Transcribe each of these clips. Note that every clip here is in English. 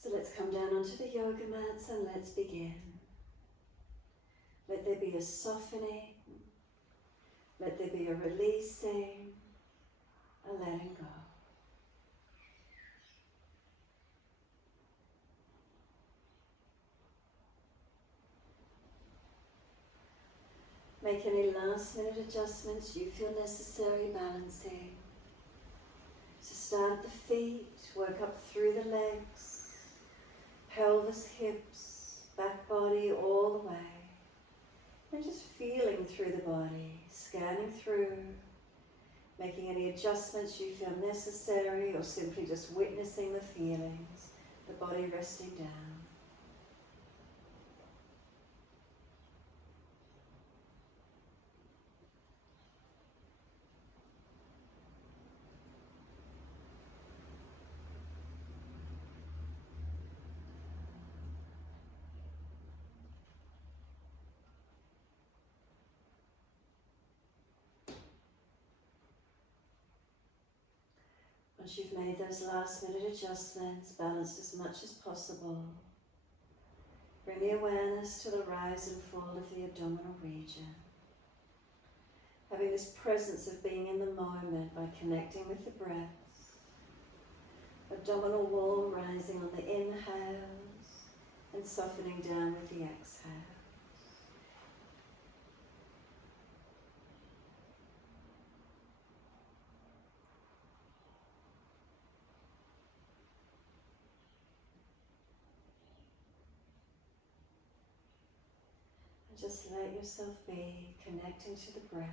So let's come down onto the yoga mats and let's begin. Let there be a softening, let there be a releasing, a letting go. Make any last minute adjustments you feel necessary balancing. So start at the feet, work up through the legs, pelvis, hips, back body all the way. And just feeling through the body, scanning through, making any adjustments you feel necessary or simply just witnessing the feelings, the body resting down. Once you've made those last minute adjustments, balance as much as possible. Bring the awareness to the rise and fall of the abdominal region. Having this presence of being in the moment by connecting with the breaths. Abdominal wall rising on the inhales and softening down with the exhale. Just let yourself be, connecting to the breaths.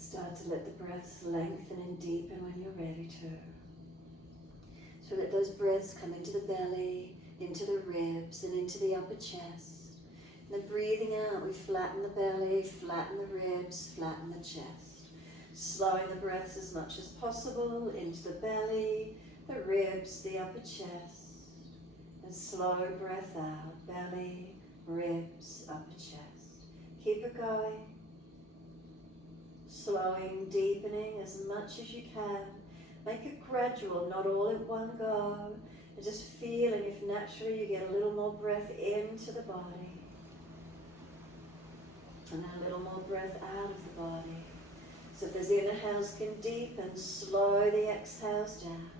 Start to let the breaths lengthen and deepen when you're ready to. So let those breaths come into the belly, into the ribs, and into the upper chest. And then breathing out, we flatten the belly, flatten the ribs, flatten the chest. Slowing the breaths as much as possible into the belly, the ribs, the upper chest. And slow breath out, belly, ribs, upper chest. Keep it going. Slowing, deepening as much as you can. Make it gradual, not all at one go. And just feeling if naturally you get a little more breath into the body. And then a little more breath out of the body. So if those inhales can deepen, slow the exhales down.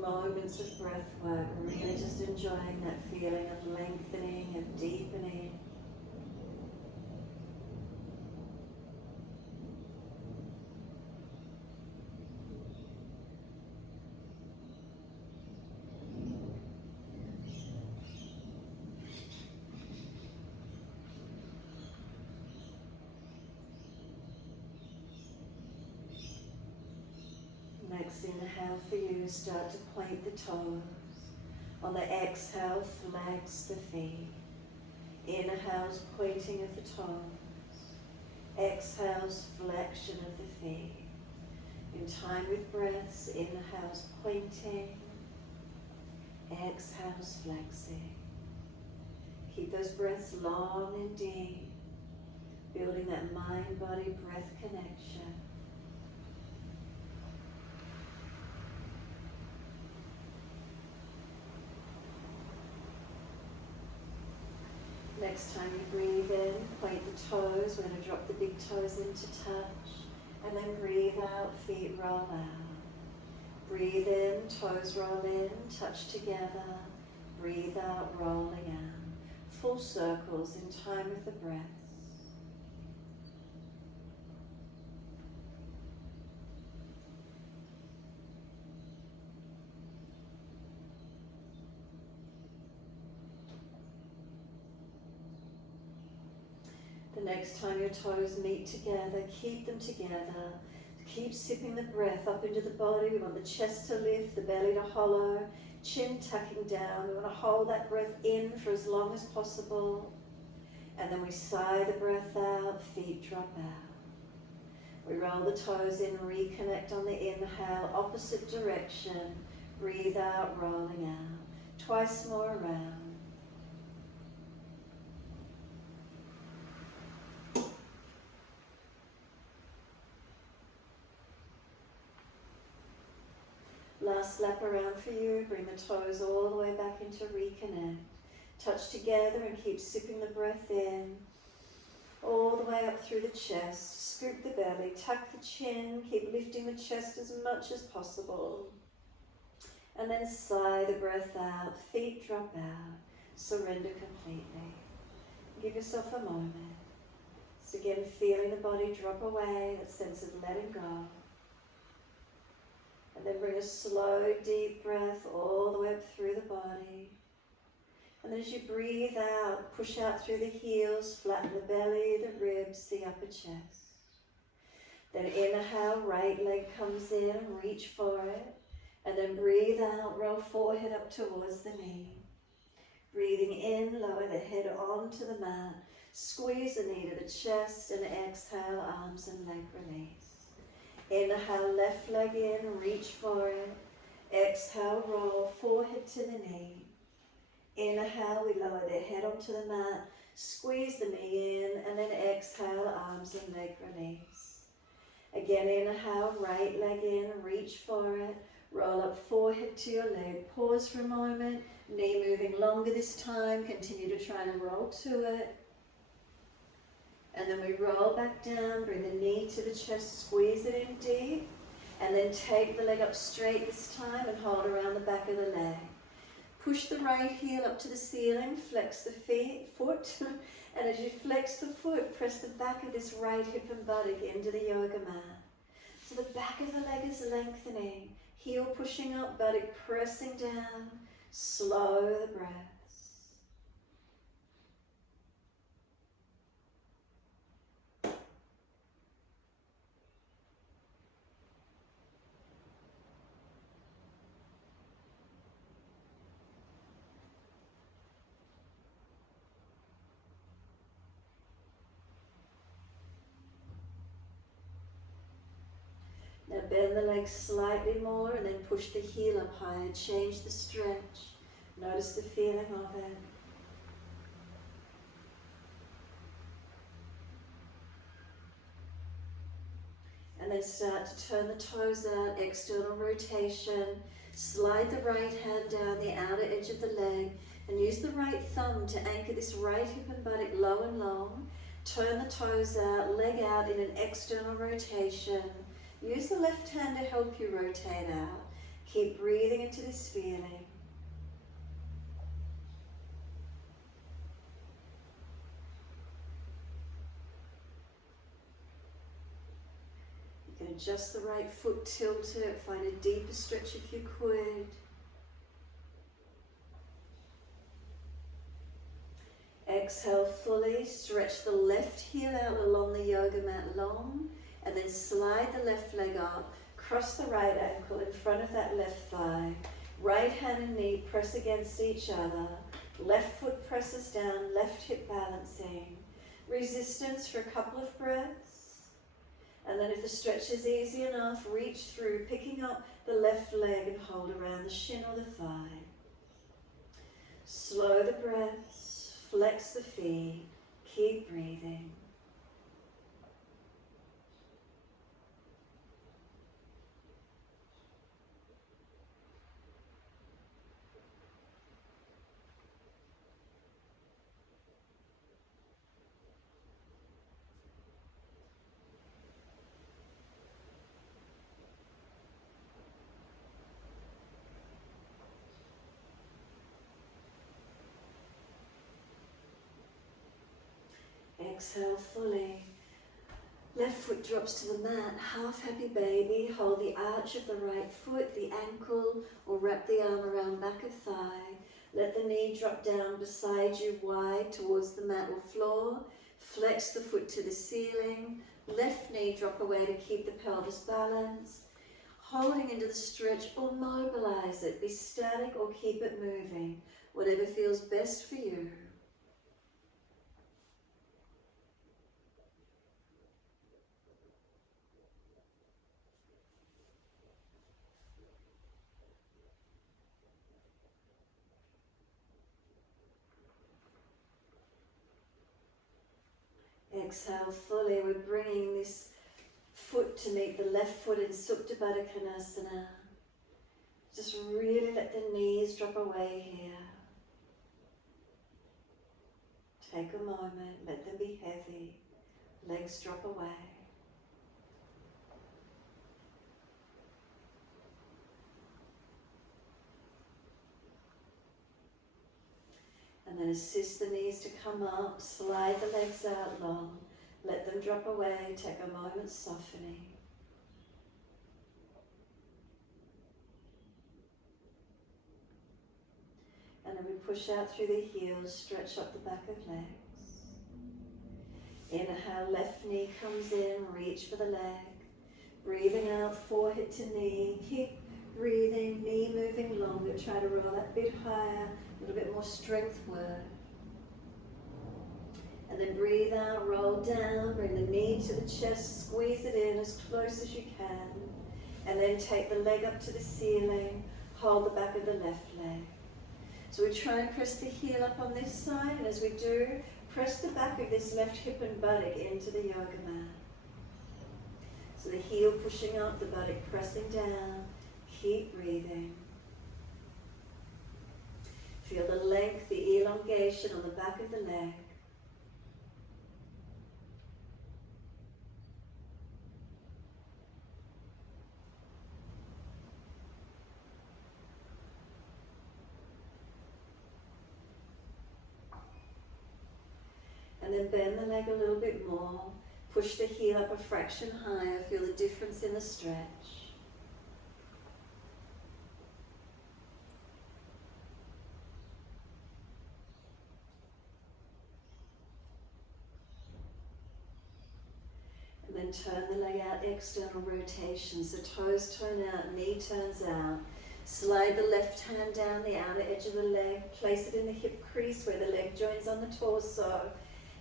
Moments of breath work, really just enjoying that feeling of lengthening and deepening. Next inhale for you, start to point the toes. On the exhale, flex the feet. Inhales, pointing of the toes. Exhales, flexion of the feet. In time with breaths, inhales, pointing. Exhales, flexing. Keep those breaths long and deep, building that mind-body-breath connection. Next time you breathe in, point the toes. We're going to drop the big toes into touch. And then breathe out, feet roll out. Breathe in, toes roll in, touch together. Breathe out, rolling out. Full circles in time with the breaths. The next time your toes meet together, keep them together. Keep sipping the breath up into the body. We want the chest to lift, the belly to hollow, chin tucking down. We want to hold that breath in for as long as possible. And then we sigh the breath out, feet drop out. We roll the toes in, reconnect on the inhale, opposite direction. Breathe out, rolling out. Twice more around. Last lap around for you. Bring the toes all the way back into reconnect. Touch together and keep sipping the breath in. All the way up through the chest. Scoop the belly, tuck the chin. Keep lifting the chest as much as possible. And then sigh the breath out. Feet drop out. Surrender completely. Give yourself a moment. So again, feeling the body drop away. That sense of letting go. And then bring a slow, deep breath all the way up through the body. And as you breathe out, push out through the heels, flatten the belly, the ribs, the upper chest. Then inhale, right leg comes in, reach for it. And then breathe out, roll forehead up towards the knee. Breathing in, lower the head onto the mat. Squeeze the knee to the chest and exhale, arms and leg release. Inhale, left leg in, reach for it. Exhale, roll forehead to the knee. Inhale, we lower the head onto the mat, squeeze the knee in, and then exhale, arms and leg release. Again, inhale, right leg in, reach for it. Roll up forehead to your leg. Pause for a moment, knee moving longer this time. Continue to try and roll to it. And then we roll back down, bring the knee to the chest, squeeze it in deep, and then take the leg up straight this time and hold around the back of the leg. Push the right heel up to the ceiling, flex the foot, and as you flex the foot, press the back of this right hip and buttock into the yoga mat. So the back of the leg is lengthening, heel pushing up, buttock pressing down, slow the breath. Now bend the legs slightly more and then push the heel up higher. Change the stretch. Notice the feeling of it. And then start to turn the toes out, external rotation. Slide the right hand down the outer edge of the leg and use the right thumb to anchor this right hip and buttock low and long. Turn the toes out, leg out in an external rotation. Use the left hand to help you rotate out. Keep breathing into this feeling. You can adjust the right foot, tilt it, find a deeper stretch if you could. Exhale fully, stretch the left heel out along the yoga mat long. And then slide the left leg up, cross the right ankle in front of that left thigh. Right hand and knee press against each other. Left foot presses down, left hip balancing. Resistance for a couple of breaths. And if the stretch is easy enough, reach through, picking up the left leg and hold around the shin or the thigh. Slow the breaths, flex the feet, keep breathing. Exhale fully. Left foot drops to the mat, half happy baby. Hold the arch of the right foot, the ankle, or wrap the arm around back of thigh. Let the knee drop down beside you wide towards the mat or floor. Flex the foot to the ceiling. Left knee drop away to keep the pelvis balanced. Holding into the stretch or mobilize it. Be static or keep it moving. Whatever feels best for you. Exhale fully. We're bringing this foot to meet the left foot in Supta Baddha Konasana. Just really let the knees drop away here. Take a moment, let them be heavy. Legs drop away. And then assist the knees to come up, slide the legs out long, let them drop away, take a moment softening. And then we push out through the heels, stretch up the back of legs. Inhale, left knee comes in, reach for the leg. Breathing out, forehead to knee, keep breathing, knee moving longer, try to roll that bit higher, a little bit more strength work. And then breathe out, roll down, bring the knee to the chest, squeeze it in as close as you can. And then take the leg up to the ceiling, hold the back of the left leg. So we try and press the heel up on this side, and as we do, press the back of this left hip and buttock into the yoga mat. So the heel pushing up, the buttock pressing down. Keep breathing. Feel the length, the elongation on the back of the leg. And then bend the leg a little bit more. Push the heel up a fraction higher. Feel the difference in the stretch. And then turn the leg out, external rotation. So toes turn out, knee turns out. Slide the left hand down the outer edge of the leg. Place it in the hip crease where the leg joins on the torso.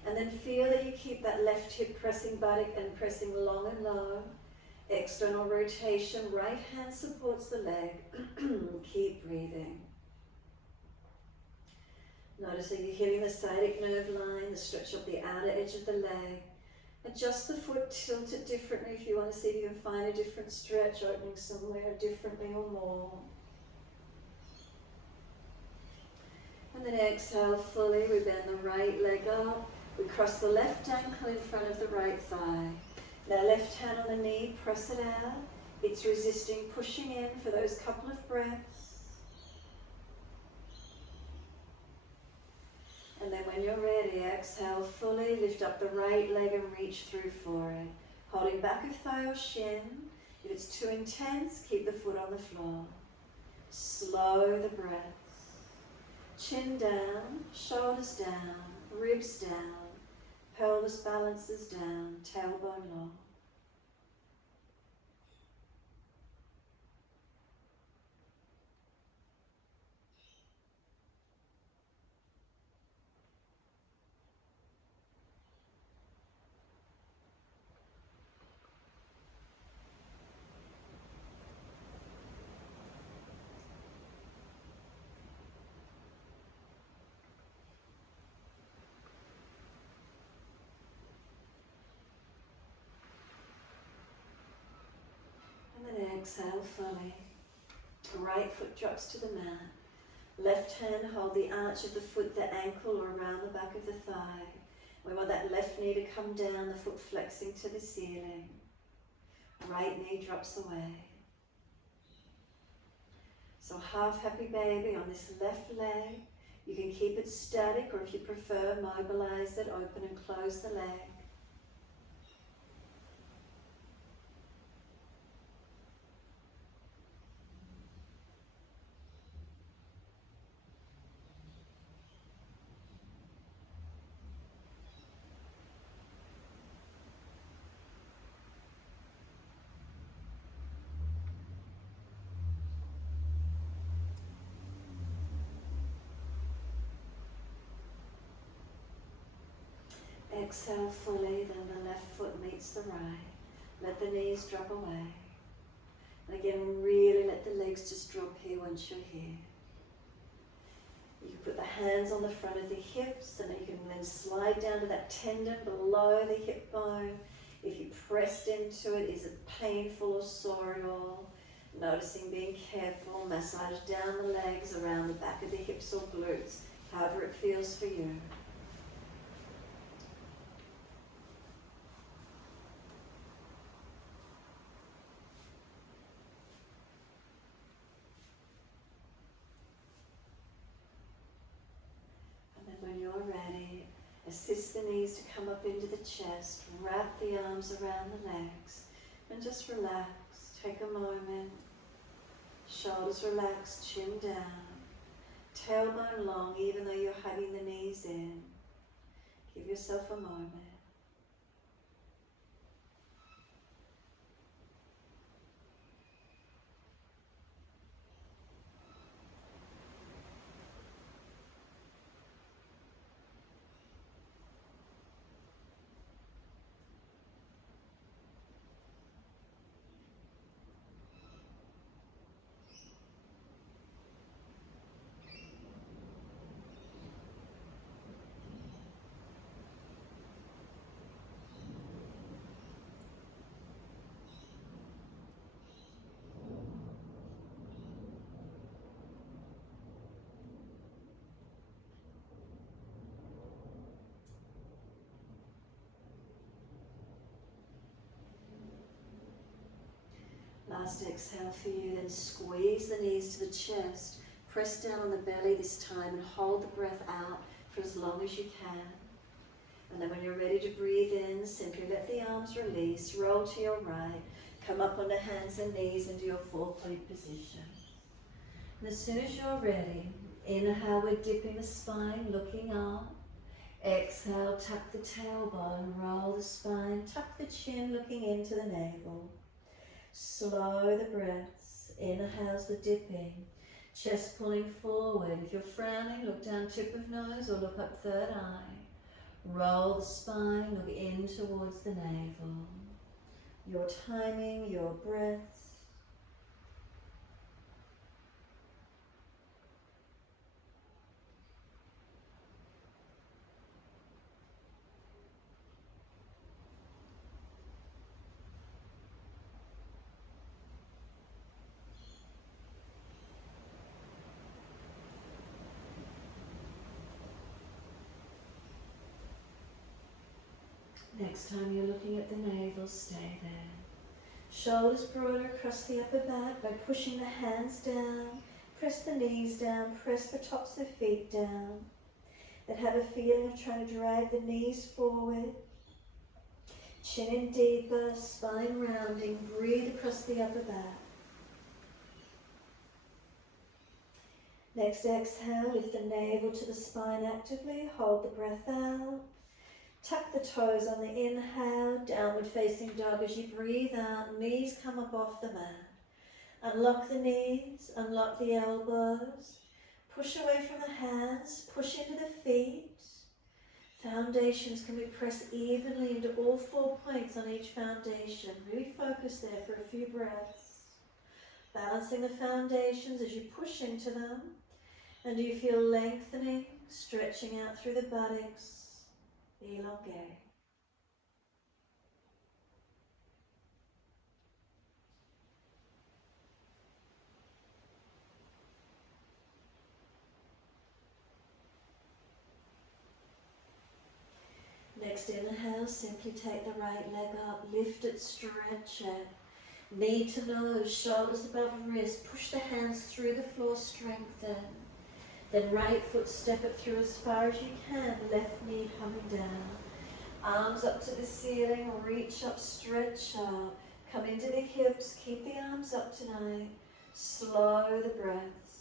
And then feel that you keep that left hip pressing buttock and pressing long and low. External rotation, right hand supports the leg. Keep breathing. Notice that you're hitting the sciatic nerve line, the stretch up the outer edge of the leg. Adjust the foot, tilt it differently if you want to see if you can find a different stretch, opening somewhere differently or more. And then exhale fully, we bend the right leg up. We cross the left ankle in front of the right thigh. Now left hand on the knee, press it out. It's resisting, pushing in for those couple of breaths. And then when you're ready, exhale fully, lift up the right leg and reach through for it. Holding back of thigh or shin. If it's too intense, keep the foot on the floor. Slow the breath. Chin down, shoulders down, ribs down. Pelvis balances down, tailbone long. Exhale fully. Right foot drops to the mat. Left hand hold the arch of the foot, the ankle, or around the back of the thigh. We want that left knee to come down, the foot flexing to the ceiling. Right knee drops away. So half happy baby on this left leg. You can keep it static, or if you prefer, mobilize it, open and close the leg. Exhale fully, then the left foot meets the right. Let the knees drop away. And again, really let the legs just drop here once you're here. You can put the hands on the front of the hips, and you can then slide down to that tendon below the hip bone. If you pressed into it, is it painful or sore at all? Noticing, being careful, massage down the legs around the back of the hips or glutes, however it feels for you. When you're ready, assist the knees to come up into the chest, wrap the arms around the legs, and just relax. Take a moment. Shoulders relaxed, chin down. Tailbone long, even though you're hugging the knees in. Give yourself a moment. Last exhale for you, then squeeze the knees to the chest. Press down on the belly this time and hold the breath out for as long as you can. And then when you're ready to breathe in, simply let the arms release, roll to your right, come up onto hands and knees into your four-point position. And as soon as you're ready, inhale, we're dipping the spine, looking up. Exhale, tuck the tailbone, roll the spine, tuck the chin, looking into the navel. Slow the breaths. Inhale's the dipping. Chest pulling forward. If you're frowning, look down tip of nose or look up third eye. Roll the spine, look in towards the navel. Your timing, your breaths. Next time you're looking at the navel, stay there. Shoulders broader across the upper back by pushing the hands down. Press the knees down, press the tops of feet down. Then have a feeling of trying to drag the knees forward. Chin in deeper, spine rounding, breathe across the upper back. Next exhale, lift the navel to the spine actively, hold the breath out. Tuck the toes on the inhale, downward facing dog as you breathe out, knees come up off the mat. Unlock the knees, unlock the elbows, push away from the hands, push into the feet. Foundations can be pressed evenly into all 4 points on each foundation. Really focus there for a few breaths. Balancing the foundations as you push into them. And you feel lengthening, stretching out through the buttocks. Elongate. Next inhale, simply take the right leg up, lift it, stretch it. Knee to nose, shoulders above wrist, push the hands through the floor, strengthen. Then right foot, step it through as far as you can, left knee coming down. Arms up to the ceiling, reach up, stretch up. Come into the hips, keep the arms up tonight. Slow the breaths.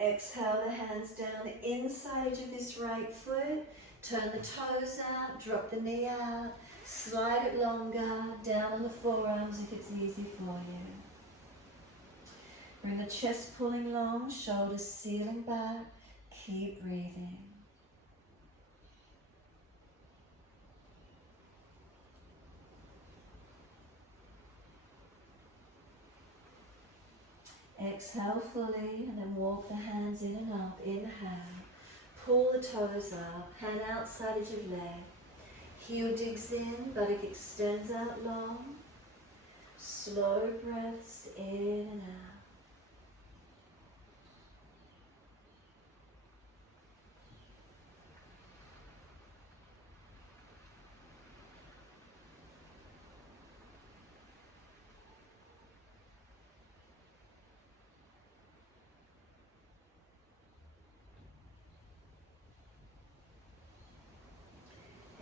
Exhale the hands down inside of this right foot. Turn the toes out, drop the knee out. Slide it longer, down on the forearms if it's easy for you. Bring the chest pulling long, shoulders sealing back. Keep breathing. Exhale fully and then walk the hands in and up. Inhale. Pull the toes up, hand outside of your leg. Heel digs in, buttock extends out long. Slow breaths in and out.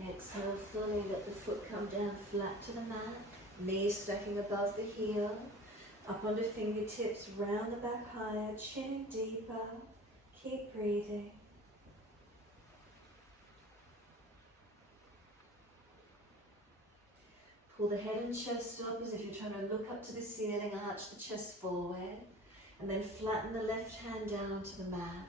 Exhale fully, let the foot come down flat to the mat, knees stacking above the heel, up onto fingertips, round the back higher, chin deeper, keep breathing. Pull the head and chest up as if you're trying to look up to the ceiling, arch the chest forward, and then flatten the left hand down to the mat.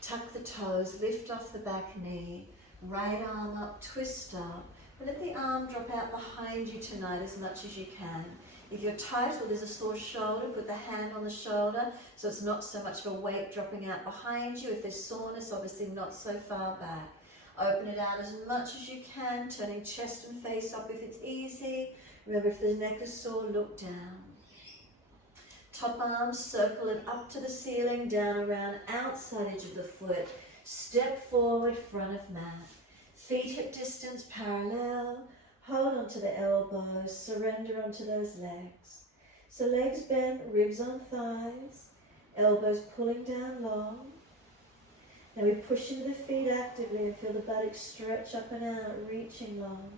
Tuck the toes, lift off the back knee, right arm up, twist up, and let the arm drop out behind you tonight as much as you can. If you're tight or there's a sore shoulder, put the hand on the shoulder so it's not so much of a weight dropping out behind you. If there's soreness, obviously not so far back. Open it out as much as you can, turning chest and face up if it's easy. Remember, if the neck is sore, look down. Top arm, circle it up to the ceiling, down around outside edge of the foot. Step forward, front of mat. Feet hip distance parallel. Hold onto the elbows, surrender onto those legs. So legs bent, ribs on thighs, elbows pulling down long. Now we push into the feet actively and feel the buttocks stretch up and out, reaching long.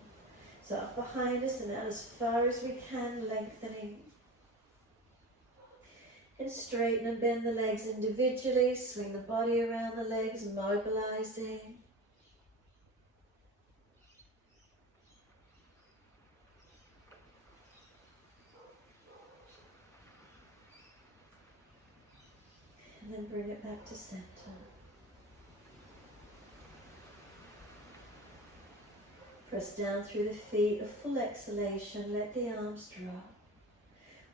So up behind us and out as far as we can, lengthening. And straighten and bend the legs individually, swing the body around the legs, mobilizing. And then bring it back to center. Press down through the feet, a full exhalation, let the arms drop.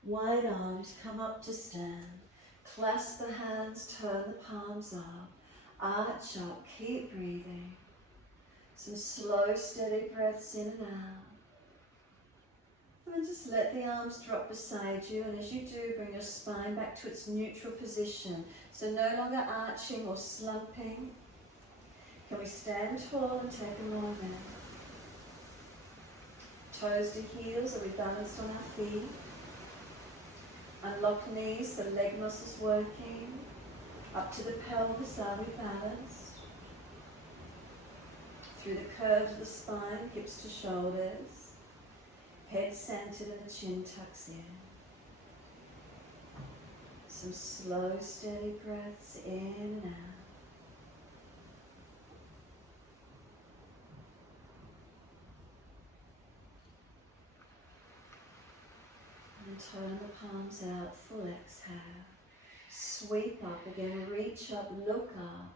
Wide arms, come up to stand. Clasp the hands, turn the palms up. Arch up, keep breathing. Some slow, steady breaths in and out. And then just let the arms drop beside you, and as you do, bring your spine back to its neutral position. So no longer arching or slumping. Can we stand tall and take a moment? Toes to heels, are we balanced on our feet? Unlock knees, so leg muscles working. Up to the pelvis, are we balanced? Through the curve of the spine, hips to shoulders. Head centered and the chin tucks in. Some slow, steady breaths in and out. And turn the palms out, full exhale. Sweep up again, reach up, look up.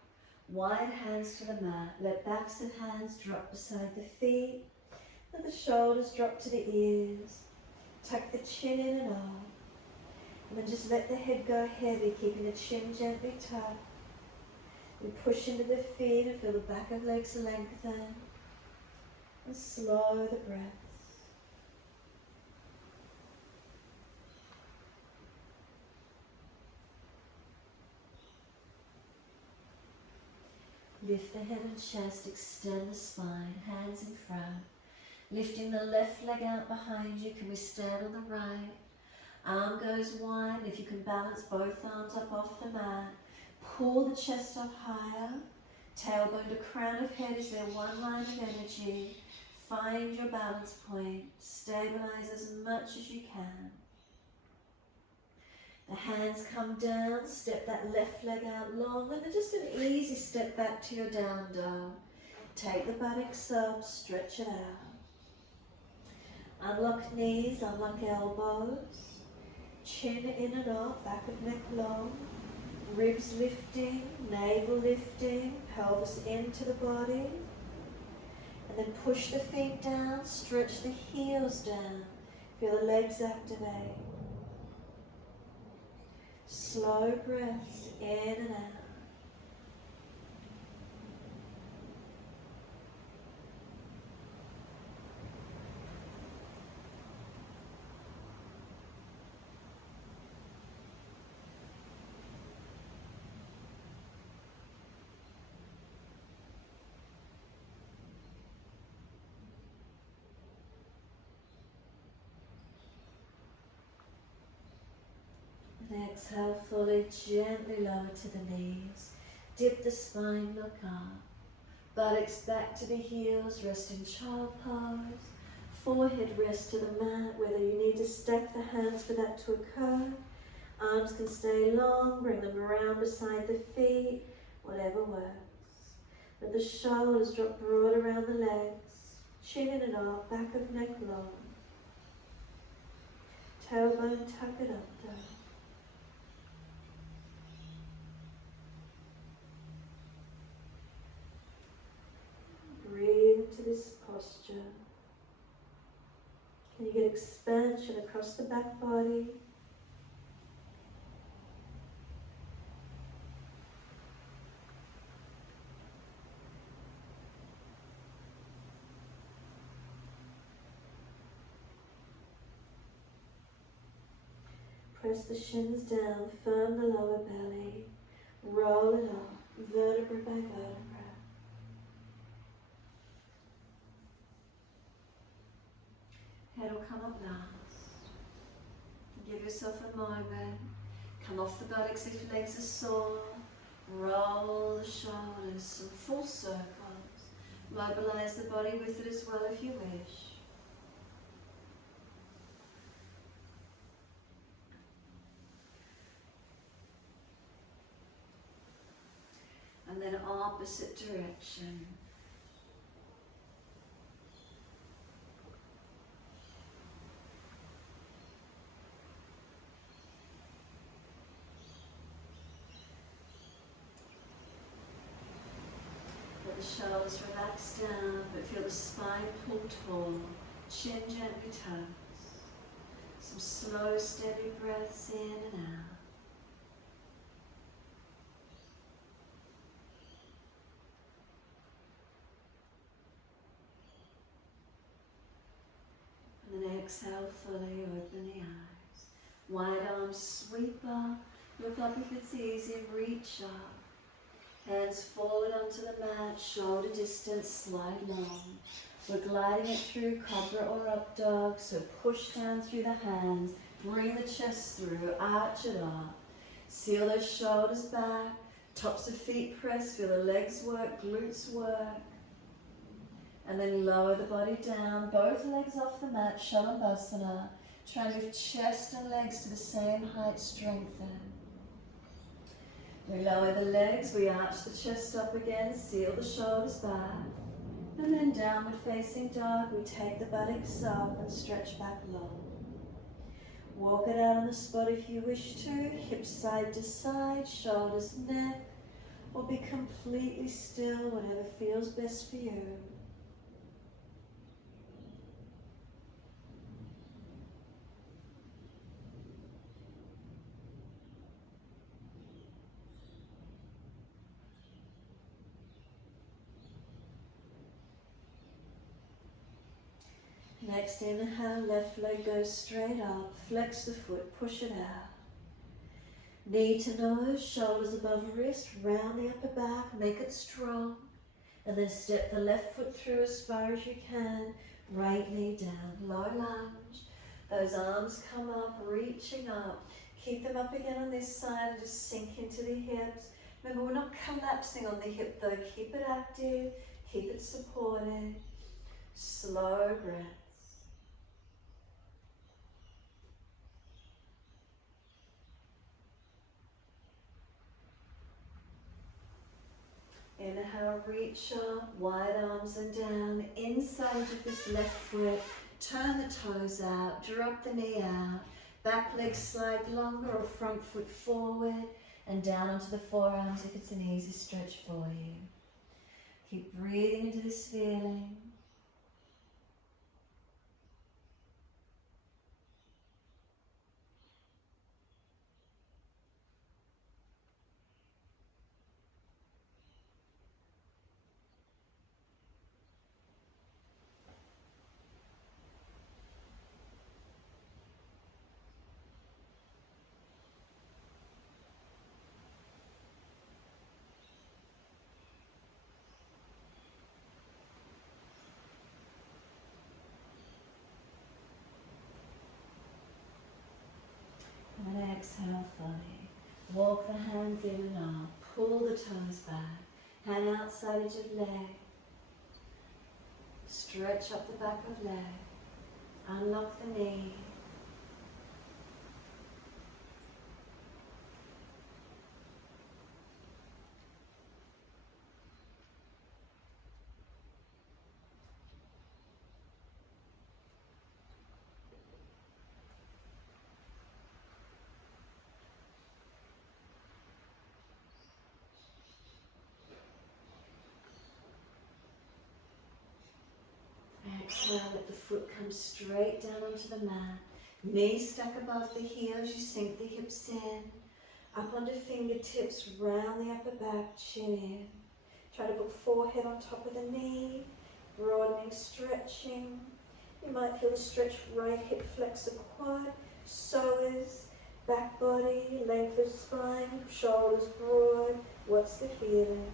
Wide hands to the mat. Let backs and hands drop beside the feet. Let the shoulders drop to the ears. Tuck the chin in and up. And then just let the head go heavy, keeping the chin gently tucked. We push into the feet and feel the back of legs lengthen. And slow the breath. Lift the head and chest, extend the spine, hands in front. Lifting the left leg out behind you, can we stand on the right? Arm goes wide, if you can balance both arms up off the mat. Pull the chest up higher. Tailbone to crown of head, is there one line of energy? Find your balance point. Stabilize as much as you can. The hands come down, step that left leg out long, and then just an easy step back to your down dog. Take the buttocks up, stretch it out. Unlock knees, unlock elbows. Chin in and off, back of neck long. Ribs lifting, navel lifting, pelvis into the body. And then push the feet down, stretch the heels down. Feel the legs activate. Slow breaths in and out. And exhale fully, gently lower to the knees. Dip the spine, look up. Buttocks back to the heels, rest in child pose. Forehead rest to the mat, whether you need to stack the hands for that to occur. Arms can stay long, bring them around beside the feet, whatever works. Let the shoulders drop broad around the legs. Chin in and off, back of neck long. Tailbone, tuck it up, down. Breathe into this posture. Can you get expansion across the back body? Press the shins down, firm the lower belly, roll it up, vertebra by vertebra. Head will come up last. Give yourself a moment. Come off the buttocks if legs are sore. Roll the shoulders, some full circles. Mobilize the body with it as well if you wish. And then opposite direction. Let the shoulders relax down, but feel the spine pull tall. Chin gently tucks. Some slow, steady breaths in and out. And then exhale fully, open the eyes. Wide arms sweep up. Look up if it's easy, reach up. Hands forward onto the mat, shoulder distance, slide long. We're gliding it through Cobra or up dog, so push down through the hands, bring the chest through, arch it up. Seal those shoulders back, tops of feet press, feel the legs work, glutes work. And then lower the body down, both legs off the mat, Shalabhasana. Try and lift chest and legs to the same height, strengthen. We lower the legs, we arch the chest up again, seal the shoulders back. And then downward facing dog, we take the buttocks up and stretch back long. Walk it out on the spot if you wish to, hips side to side, shoulders, neck, or be completely still, whatever feels best for you. Next inhale, left leg goes straight up, flex the foot, push it out. Knee to nose, shoulders above wrist, round the upper back, make it strong. And then step the left foot through as far as you can, right knee down, low lunge. Those arms come up, reaching up. Keep them up again on this side and just sink into the hips. Remember, we're not collapsing on the hip though. Keep it active, keep it supported. Slow breaths. Inhale, reach up, wide arms and down, inside of this left foot, turn the toes out, drop the knee out, back leg slide longer or front foot forward and down onto the forearms if it's an easy stretch for you. Keep breathing into this feeling. And then exhale fully. Walk the hands in and up. Pull the toes back. Hand outside edge of leg. Stretch up the back of leg. Unlock the knee. Exhale, let the foot come straight down onto the mat. Knees stuck above the heels, you sink the hips in. Up onto fingertips, round the upper back, chin in. Try to put forehead on top of the knee, broadening, stretching. You might feel the stretch right hip flexor quad, psoas, back body, length of spine, shoulders broad. What's the feeling?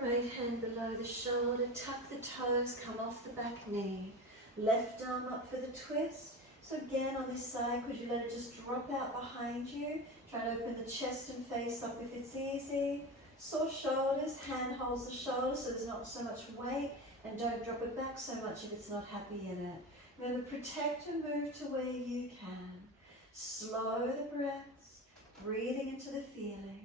Right hand below the shoulder, tuck the toes, come off the back knee. Left arm up for the twist. So again on this side, could you let it just drop out behind you? Try to open the chest and face up if it's easy. Sore shoulders, hand holds the shoulders so there's not so much weight, and don't drop it back so much if it's not happy in it. Remember, protect and move to where you can. Slow the breaths, breathing into the feeling.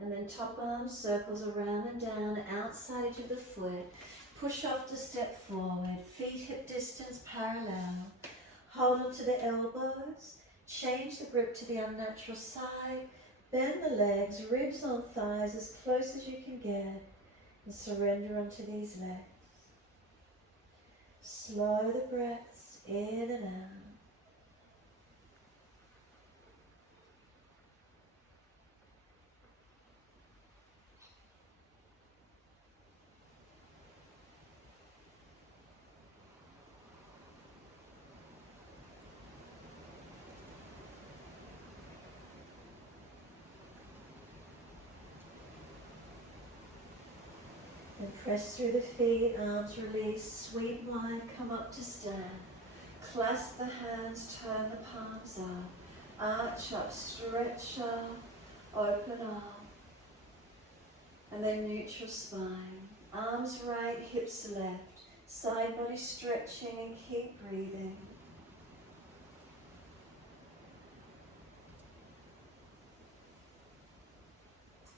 And then top arm circles around and down, outside edge of the foot. Push off to step forward, feet hip distance parallel. Hold on to the elbows, change the grip to the unnatural side, bend the legs, ribs on thighs as close as you can get, and surrender onto these legs. Slow the breaths in and out. And press through the feet, arms release, sweep wide, come up to stand. Clasp the hands, turn the palms up. Arch up, stretch up, open up. And then neutral spine. Arms right, hips left. Side body stretching and keep breathing.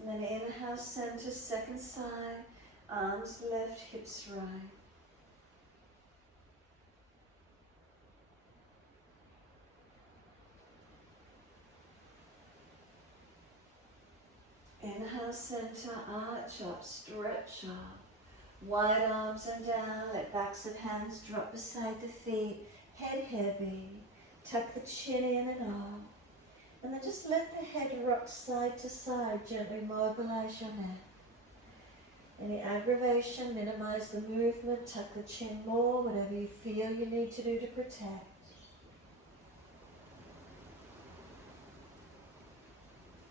And then inhale, center, second side. Arms left, hips right. Inhale, center, arch up, stretch up. Wide arms and down, let backs of hands drop beside the feet. Head heavy, tuck the chin in and up. And then just let the head rock side to side, gently mobilize your neck. Any aggravation, minimize the movement, tuck the chin more, whatever you feel you need to do to protect.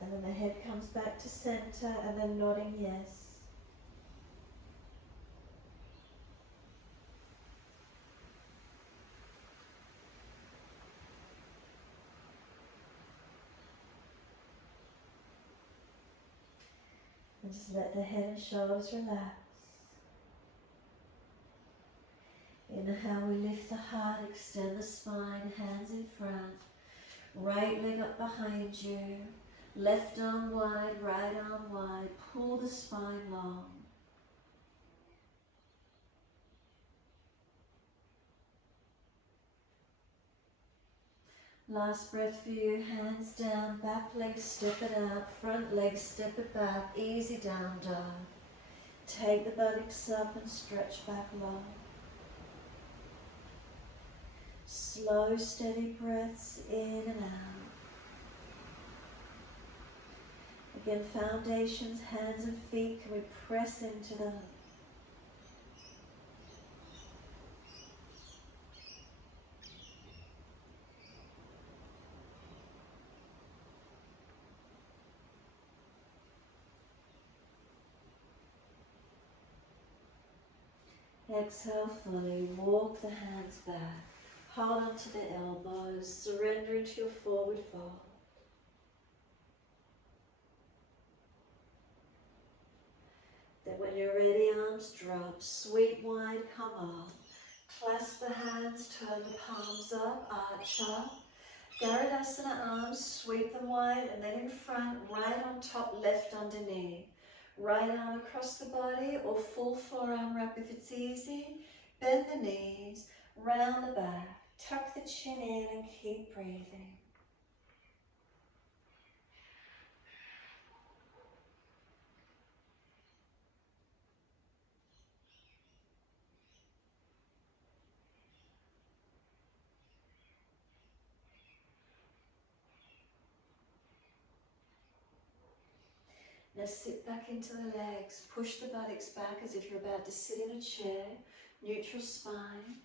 And then the head comes back to center and then nodding yes. And just let the head and shoulders relax. Inhale, we lift the heart, extend the spine, hands in front. Right leg up behind you. Left arm wide, right arm wide. Pull the spine long. Last breath for you, hands down, back leg step it out, front leg step it back, easy down dog. Take the buttocks up and stretch back long. Slow, steady breaths in and out. Again, foundations, hands and feet, can we press into them? Exhale fully, walk the hands back, hold onto the elbows, surrender into your forward fold. Then when you're ready, arms drop, sweep wide, come up. Clasp the hands, turn the palms up, arch up. Garudasana arms, sweep them wide, and then in front, right on top, left underneath. Right arm across the body or full forearm wrap if it's easy. Bend the knees, round the back, tuck the chin in and keep breathing. Now sit back into the legs, push the buttocks back as if you're about to sit in a chair, neutral spine.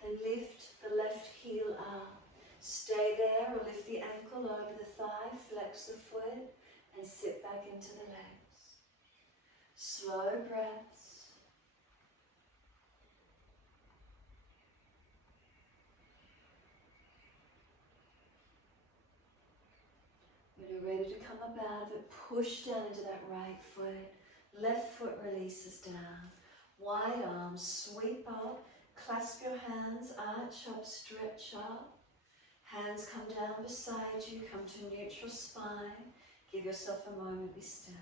Then lift the left heel up. Stay there or lift the ankle over the thigh, flex the foot and sit back into the legs. Slow breaths. When you're ready to come up out of it, push down into that right foot. Left foot releases down. Wide arms, sweep up. Clasp your hands, arch up, stretch up. Hands come down beside you, come to neutral spine. Give yourself a moment, be still.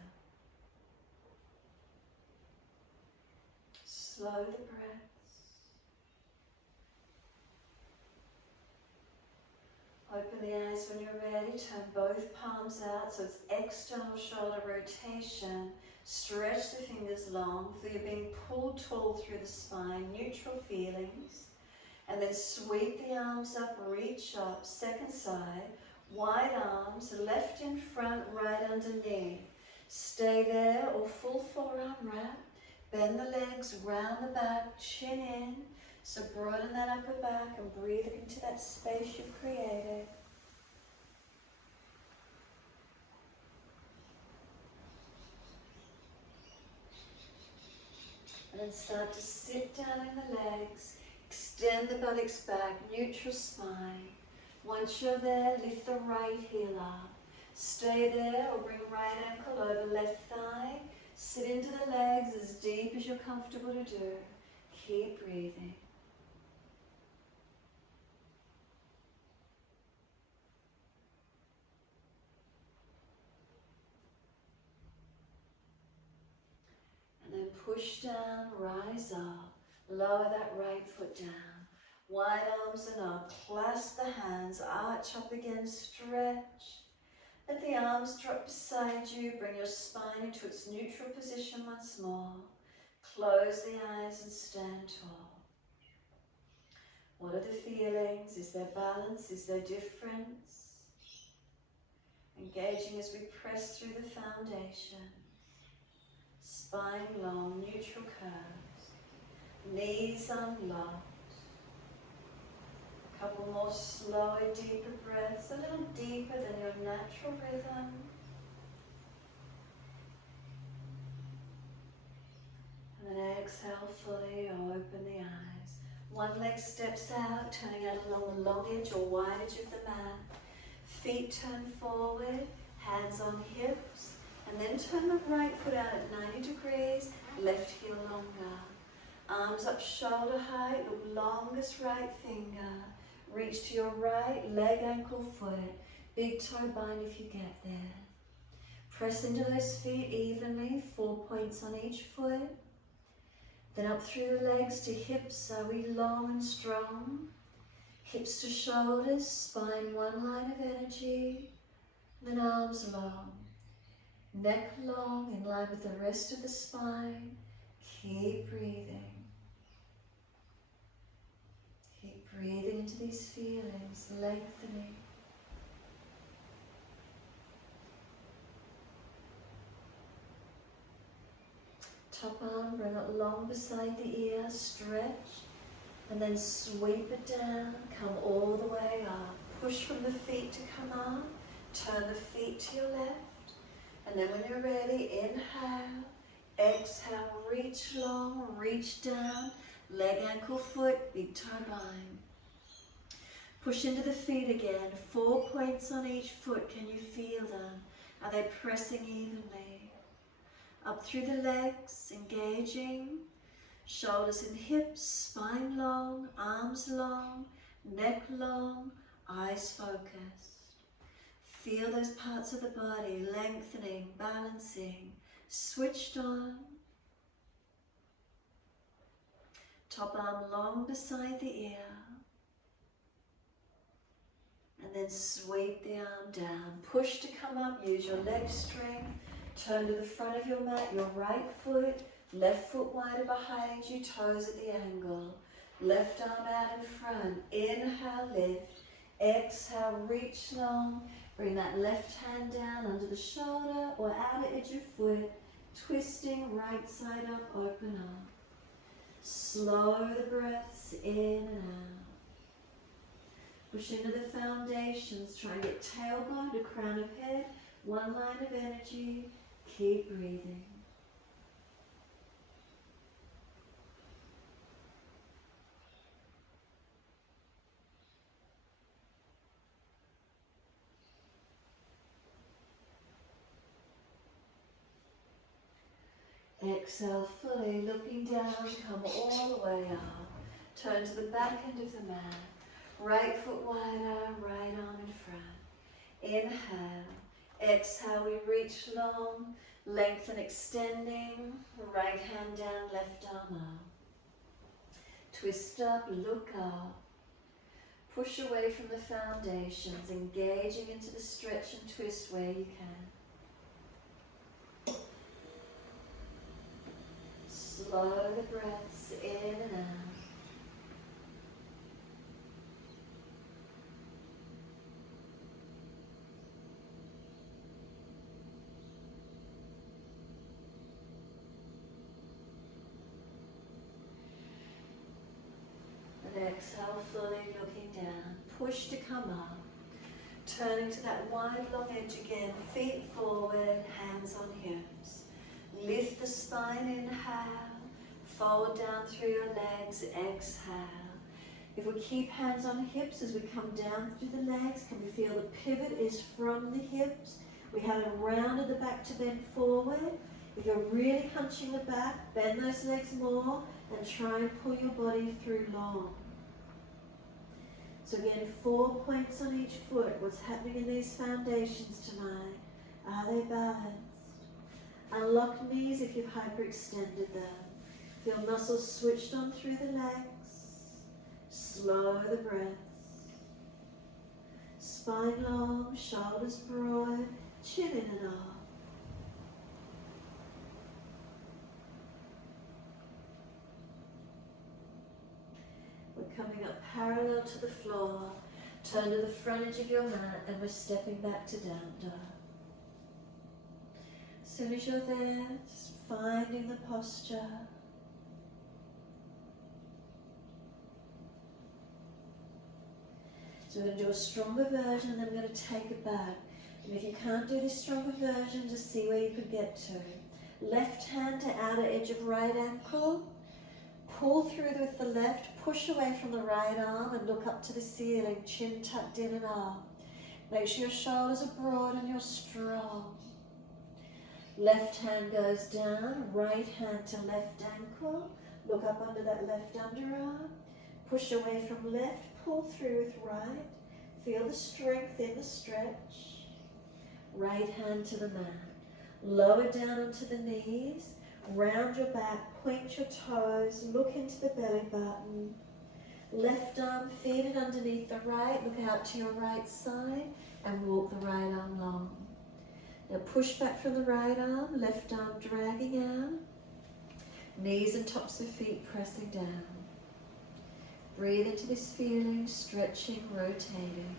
Slow the breaths. Open the eyes when you're ready. Turn both palms out so it's external shoulder rotation. Stretch the fingers long. Feel you're being pulled tall through the spine. Neutral feelings. And then sweep the arms up, reach up. Second side. Wide arms, left in front, right underneath. Stay there or full forearm wrap. Bend the legs, round the back, chin in. So broaden that upper back and breathe into that space you've created. And then start to sit down in the legs. Extend the buttocks back, neutral spine. Once you're there, lift the right heel up. Stay there or bring right ankle over left thigh. Sit into the legs as deep as you're comfortable to do. Keep breathing. And then push down, rise up. Lower that right foot down. Wide arms and up. Clasp the hands, arch up again, stretch. Let the arms drop beside you. Bring your spine into its neutral position once more. Close the eyes and stand tall. What are the feelings? Is there balance? Is there difference? Engaging as we press through the foundation. Spine long, neutral curves. Knees unlocked. A couple more slower, deeper breaths, a little deeper than your natural rhythm. And then exhale fully, open the eyes. One leg steps out, turning out along the long edge or wide edge of the mat. Feet turn forward, hands on hips, and then turn the right foot out at 90 degrees, left heel longer. Arms up shoulder height, look longest right finger. Reach to your right, leg, ankle, foot. Big toe bind if you get there. Press into those feet evenly, 4 points on each foot. Then up through the legs to hips, are we long and strong? Hips to shoulders, spine one line of energy. Then arms long. Neck long, in line with the rest of the spine. Keep breathing. Keep breathing into these feelings, lengthening. Top arm, bring it long beside the ear, stretch, and then sweep it down, come all the way up. Push from the feet to come up, turn the feet to your left, and then when you're ready, inhale, exhale, reach long, reach down, leg, ankle, foot, big toe bind. Push into the feet again, 4 points on each foot, can you feel them? Are they pressing evenly? Up through the legs, engaging, shoulders and hips, spine long, arms long, neck long, eyes focused. Feel those parts of the body lengthening, balancing, switched on. Top arm long beside the ear. And then sweep the arm down. Push to come up, use your leg strength. Turn to the front of your mat, your right foot, left foot wider behind you, toes at the angle. Left arm out in front. Inhale, lift. Exhale, reach long. Bring that left hand down under the shoulder or outer edge of foot. Twisting, right side up, open up. Slow the breaths in and out. Push into the foundations. Try and get tailbone to crown of head. One line of energy. Keep breathing. Exhale fully, looking down, come all the way up. Turn to the back end of the mat. Right foot wider, right arm in front. Inhale. Exhale, we reach long, lengthen, extending. Right hand down, left arm up. Twist up, look up. Push away from the foundations, engaging into the stretch and twist where you can. Slow the breaths in and out. And exhale fully, looking down. Push to come up. Turning to that wide long edge again. Feet forward, hands on hips. Lift the spine, inhale. Fold down through your legs, exhale. If we keep hands on hips as we come down through the legs, can we feel the pivot is from the hips? We have a round of the back to bend forward. If you're really hunching the back, bend those legs more and try and pull your body through long. So again, 4 points on each foot. What's happening in these foundations tonight? Are they balanced? Unlock knees if you've hyperextended them. Feel muscles switched on through the legs. Slow the breaths. Spine long, shoulders broad, chin in and up. We're coming up parallel to the floor. Turn to the front edge of your mat and we're stepping back to down dog. As soon as you're there, just finding the posture. So we're going to do a stronger version and then we're going to take it back. And if you can't do this stronger version, just see where you could get to. Left hand to outer edge of right ankle. Pull through with the left, push away from the right arm and look up to the ceiling, chin tucked in and up. Make sure your shoulders are broad and you're strong. Left hand goes down, right hand to left ankle. Look up under that left underarm. Push away from left, pull through with right. Feel the strength in the stretch. Right hand to the mat. Lower down onto the knees. Round your back, point your toes, look into the belly button. Left arm, feed it underneath the right, look out to your right side and walk the right arm long. Now push back from the right arm, left arm dragging out. Knees and tops of feet pressing down. Breathe into this feeling, stretching, rotating.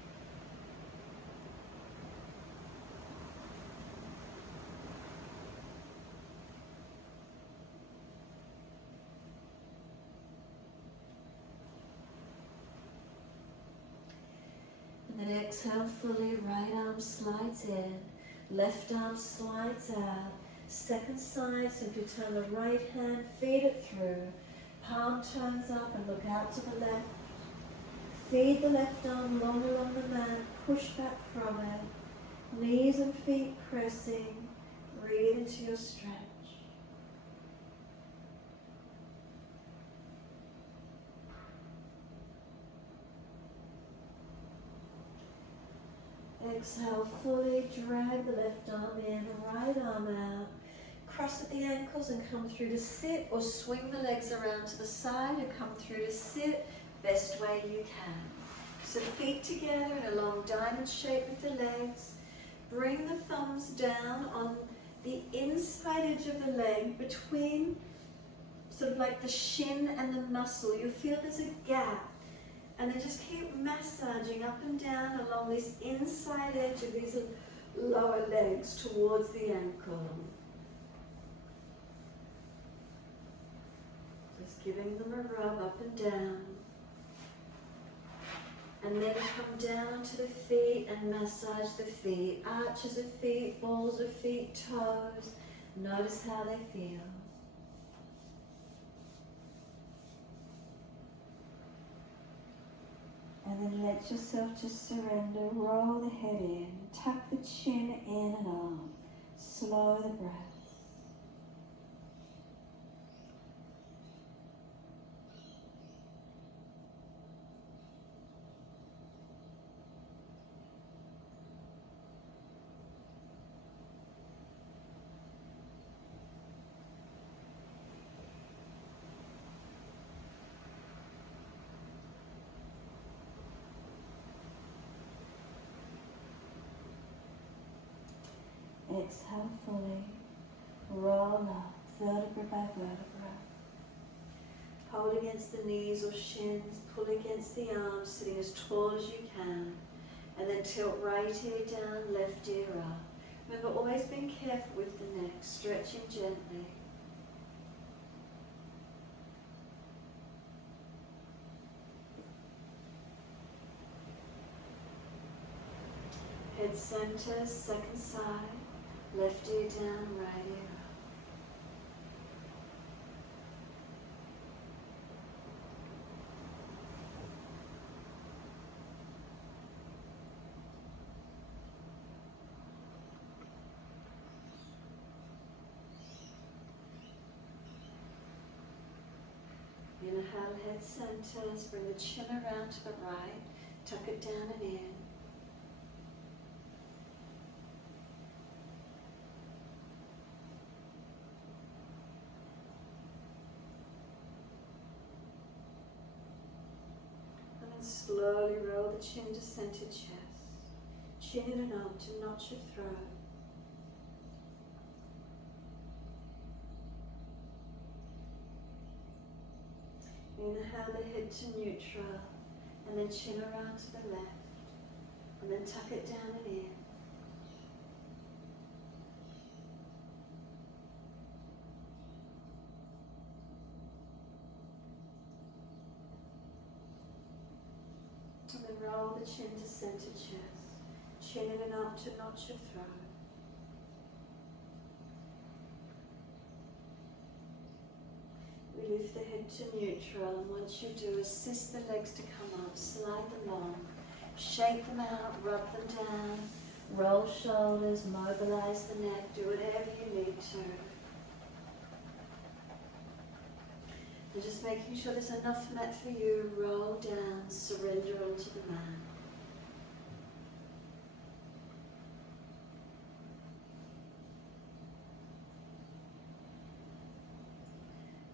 And then exhale fully, right arm slides in, left arm slides out. Second side, so if you turn the right hand, feed it through. Palm turns up and look out to the left. Feed the left arm long along the mat, push back from it. Knees and feet pressing. Breathe into your stretch. Exhale fully, drag the left arm in, right arm out. Cross at the ankles and come through to sit, or swing the legs around to the side and come through to sit, best way you can. So feet together in a long diamond shape with the legs. Bring the thumbs down on the inside edge of the leg between sort of like the shin and the muscle. You'll feel there's a gap. And then just keep massaging up and down along this inside edge of these lower legs towards the ankle. Just giving them a rub up and down. And then come down to the feet and massage the feet. Arches of feet, balls of feet, toes. Notice how they feel. And then let yourself just surrender, roll the head in, tuck the chin in and up, slow the breath. Exhale fully, roll up, vertebra by vertebra. Hold against the knees or shins, pull against the arms, sitting as tall as you can. And then tilt right ear down, left ear up. Remember, always being careful with the neck, stretching gently. Head center, second side. Left ear down, right ear up. Inhale, head centers, bring the chin around to the right, tuck it down and in. Slowly roll the chin to center chest. Chin in and up to notch your throat. Inhale the head to neutral and then chin around to the left. And then tuck it down and in. And then roll the chin to center chest. Chin in and up to notch your throat. We lift the head to neutral, and once you do, assist the legs to come up, slide them long, shake them out, rub them down, roll shoulders, mobilize the neck, do whatever you need to. And just making sure there's enough mat for you, roll down, surrender onto the mat.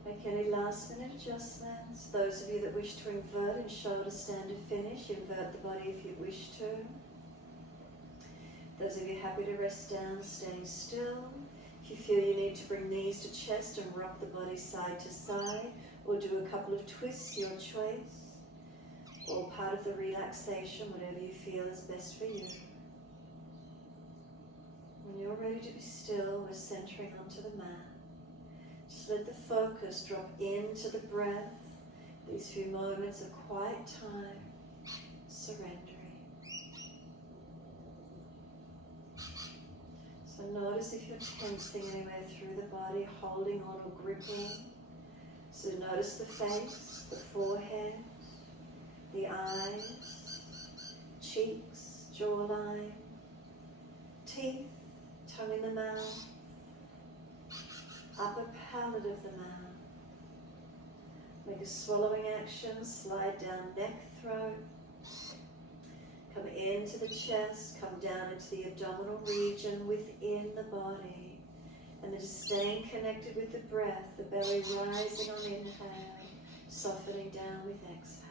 Make any last minute adjustments. Those of you that wish to invert in shoulder standard finish, invert the body if you wish to. Those of you happy to rest down, staying still. If you feel you need to bring knees to chest and rock the body side to side, or do a couple of twists, your choice. Or part of the relaxation, whatever you feel is best for you. When you're ready to be still, we're centering onto the mat. Just let the focus drop into the breath. These few moments of quiet time, surrendering. So notice if you're tensing anywhere through the body, holding on or gripping. So notice the face, the forehead, the eyes, cheeks, jawline, teeth, tongue in the mouth, upper palate of the mouth. Make a swallowing action, slide down neck, throat. Come into the chest, come down into the abdominal region within the body. And then just staying connected with the breath, the belly rising on inhale, softening down with exhale.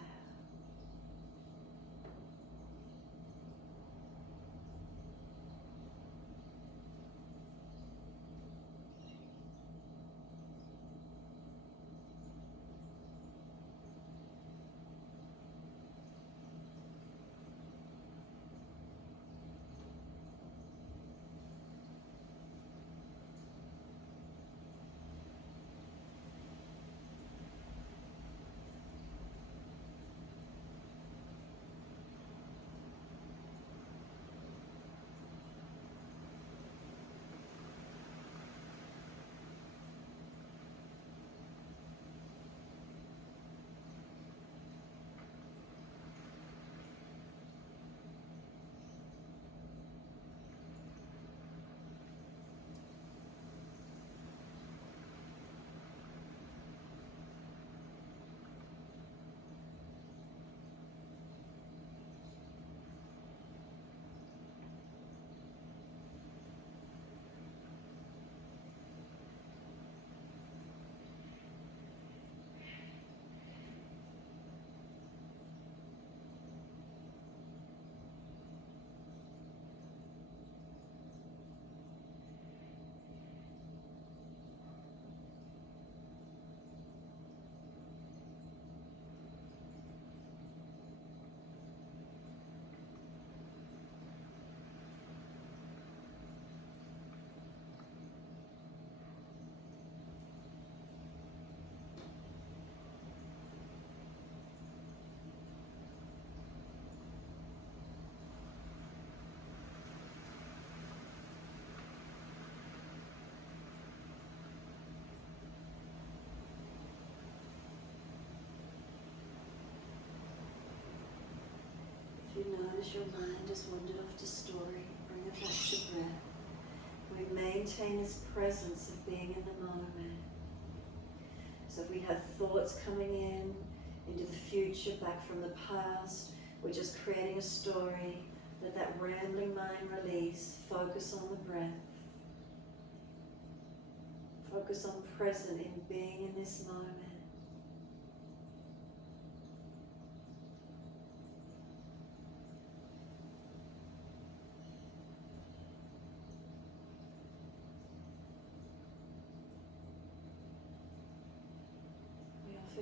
If you notice your mind has wandered off to story, bring it back to breath. We maintain this presence of being in the moment. So if we have thoughts coming in, into the future, back from the past, we're just creating a story. Let that rambling mind release. Focus on the breath. Focus on present in being in this moment.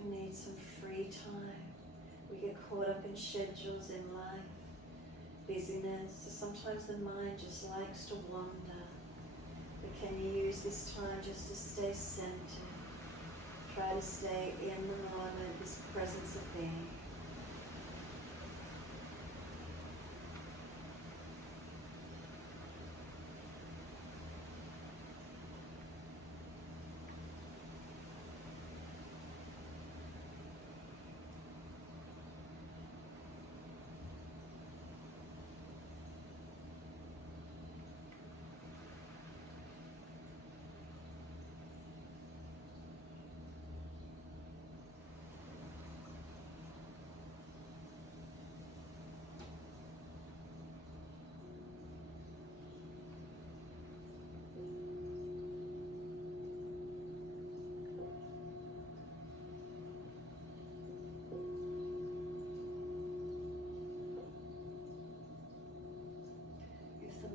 Need some free time. We get caught up in schedules in life. busyness. So sometimes the mind just likes to wander. But can you use this time just to stay centered? Try to stay in the moment, this presence of being.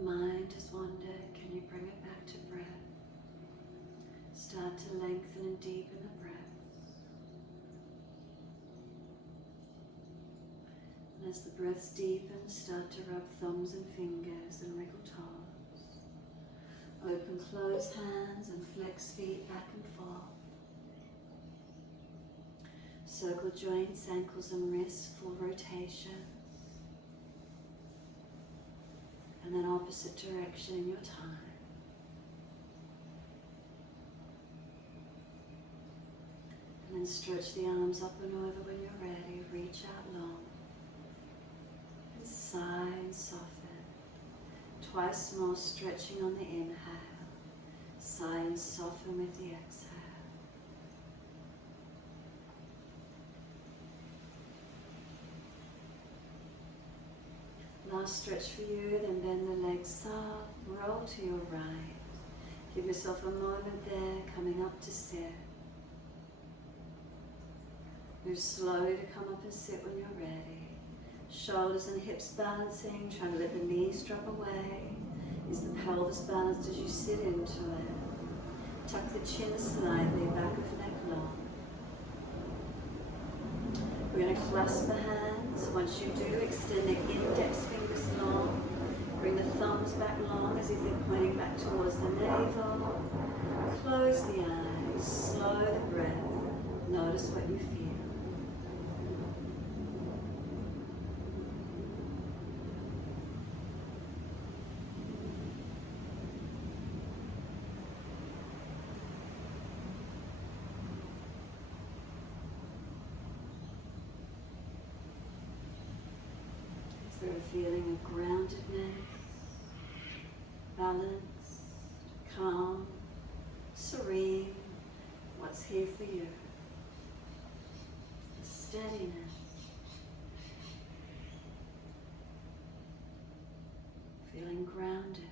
Mind has wandered, can you bring it back to breath? Start to lengthen and deepen the breath. And as the breaths deepen, start to rub thumbs and fingers and wriggle toes. Open, close hands and flex feet back and forth. Circle joints, ankles and wrists, full rotation. And then opposite direction in your time. And then stretch the arms up and over when you're ready. Reach out long. And sigh and soften. Twice more stretching on the inhale. Sigh and soften with the exhale. Last stretch for you, then bend the legs up, roll to your right. Give yourself a moment there, coming up to sit. Move slowly to come up and sit when you're ready. Shoulders and hips balancing, trying to let the knees drop away. Is the pelvis balanced as you sit into it? Tuck the chin slightly, back of neck long. We're going to clasp the hands. Once you do, extend the index fingers long. Bring the thumbs back long as if they're pointing back towards the navel. Close the eyes. Slow the breath. Notice what you feel. Is there a feeling of groundedness, balanced, calm, serene? What's here for you? Steadiness. Feeling grounded.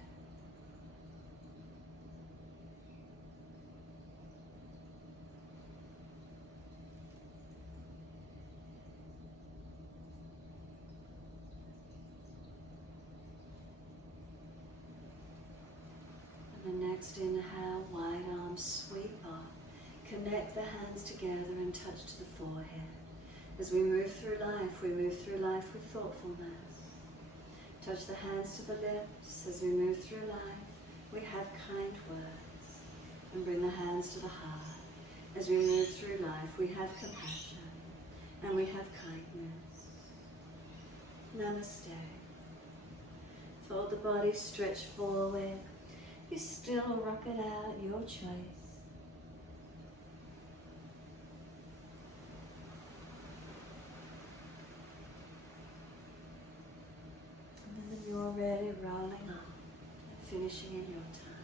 And the next inhale, wide arms sweep up. Connect the hands together and touch to the forehead. As we move through life with thoughtfulness. Touch the hands to the lips. As we move through life, we have kind words. And bring the hands to the heart. As we move through life, we have compassion. And we have kindness. Namaste. Fold the body, stretch forward. Be still or rock it out, your choice. And then when you're ready, rolling up, finishing in your time.